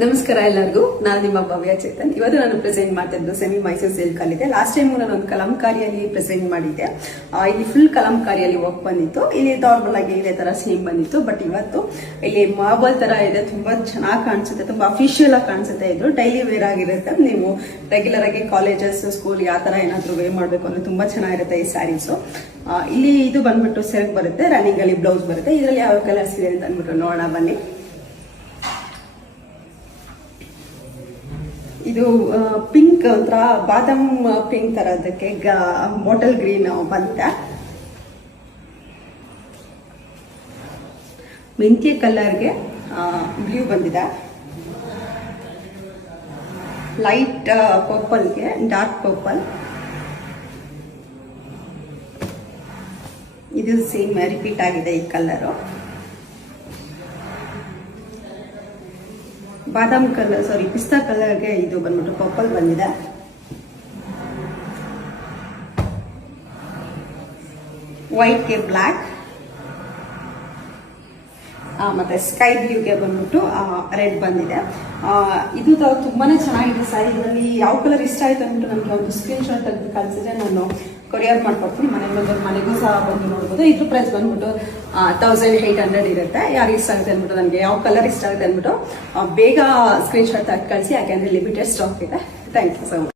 ನಮಸ್ಕಾರ ಎಲ್ಲರಿಗೂ. ನಾನು ನಿಮ್ಮ ಭವ್ಯ ಚೇತನ್. ಇವತ್ತು ನಾನು ಪ್ರೆಸೆಂಟ್ ಮಾಡ್ತಿದ್ದು ಸೆಮಿ ಮೈಸೂರು ಸಿಲ್ಕ್ ಅಲ್ಲಿ ಇದೆ. ಲಾಸ್ಟ್ ಟೈಮ್ ನಾನು ಒಂದು ಕಲಂಕಾರಿಯಲ್ಲಿ ಪ್ರೆಸೆಂಟ್ ಮಾಡಿದ್ದೆ. ಇಲ್ಲಿ ಫುಲ್ ಕಲಂಕಾರಿಯಲ್ಲಿ ವರ್ಕ್ ಬಂದಿತ್ತು. ಇಲ್ಲಿ ನಾರ್ಮಲ್ ಆಗಿ ಇದೇ ತರ ಸೇಮ್ ಬಂದಿತ್ತು. ಬಟ್ ಇವತ್ತು ಇಲ್ಲಿ ಮಾರ್ಬಲ್ ತರ ಇದೆ. ತುಂಬಾ ಚೆನ್ನಾಗಿ ಕಾಣಿಸುತ್ತೆ, ತುಂಬಾ ಅಫಿಷಿಯಲ್ ಆಗಿ ಕಾಣಿಸುತ್ತೆ. ಇದು ಡೈಲಿ ವೇರ್ ಆಗಿರುತ್ತೆ. ನೀವು ರೆಗ್ಯುಲರ್ ಆಗಿ ಕಾಲೇಜಸ್, ಸ್ಕೂಲ್ ಯಾವ ತರ ಏನಾದ್ರು ವೇರ್ ಮಾಡ್ಬೇಕು ಅಂದ್ರೆ ತುಂಬಾ ಚೆನ್ನಾಗಿರುತ್ತೆ ಈ ಸ್ಯಾರೀಸ್. ಇಲ್ಲಿ ಇದು ಬಂದ್ಬಿಟ್ಟು ಸೆಲ್ಫ್ ಬರುತ್ತೆ, ರನ್ನಿಂಗ್ ಅಲ್ಲಿ ಬ್ಲೌಸ್ ಬರುತ್ತೆ. ಇದರಲ್ಲಿ ಯಾವ ಕಲರ್ಸ್ ಇದೆ ಅಂತ ಅಂದ್ಬಿಟ್ಟು ನೋಡೋಣ ಬನ್ನಿ. ಇದು ಪಿಂಕ್ ಒಂಥರ ಬಾದಾಮ್ ಪಿಂಕ್ ತರ, ಅದಕ್ಕೆ ಬಾಟಲ್ ಗ್ರೀನ್ ಬಂತೆ. ಮೆಂತ್ಯ ಕಲರ್ಗೆ ಬ್ಲೂ ಬಂದಿದೆ. ಲೈಟ್ ಪರ್ಪಲ್ಗೆ ಡಾರ್ಕ್ ಪರ್ಪಲ್. ಇದು ಸೇಮ್ ರಿಪೀಟ್ ಆಗಿದೆ ಈ ಕಲರು. ಬಾದಾಮ್ ಕಲರ್, ಸಾರಿ ಪಿಸ್ತಾ ಕಲರ್ಗೆ ಇದು ಬಂದ್ಬಿಟ್ಟು ಪರ್ಪಲ್ ಬಂದಿದೆ. ವೈಟ್ಗೆ ಬ್ಲ್ಯಾಕ್, ಮತ್ತೆ ಸ್ಕೈ ಬ್ಲೂಗೆ ಬಂದ್ಬಿಟ್ಟು ರೆಡ್ ಬಂದಿದೆ. ಇದು ತುಂಬಾನೇ ಚೆನ್ನಾಗಿದೆ ಸ್ಯಾರಿ. ಇದರಲ್ಲಿ ಯಾವ ಕಲರ್ ಇಷ್ಟ ಆಯ್ತು ಅಂದ್ಬಿಟ್ಟು ನಮ್ಗೆ ಒಂದು ಸ್ಕ್ರೀನ್ ಶಾಟ್ ತೆಗೆದು ಕಳಿಸಿದ್ರೆ ನಾನು ಕೊರಿಯರ್ ಮಾಡ್ಕೊಡ್ತೀನಿ. ಮನೆಗೂ ಸಹ ಬಂದು ನೋಡ್ಬೋದು. ಇದ್ರ ಪ್ರೈಸ್ ಬಂದ್ಬಿಟ್ಟು 1800 ಇರುತ್ತೆ. ಯಾರು ಇಷ್ಟ ಆಗುತ್ತೆ ಅಂದ್ಬಿಟ್ಟು, ನನಗೆ ಯಾವ ಕಲರ್ ಇಷ್ಟ ಆಗುತ್ತೆ ಅಂದ್ಬಿಟ್ಟು ಬೇಗ ಸ್ಕ್ರೀನ್ ಶಾಟ್ ತೆಗೆದು ಕಳಿಸಿ, ಯಾಕೆಂದ್ರೆ ಲಿಮಿಟೆಡ್ ಸ್ಟಾಕ್ ಇದೆ. Thank you so much.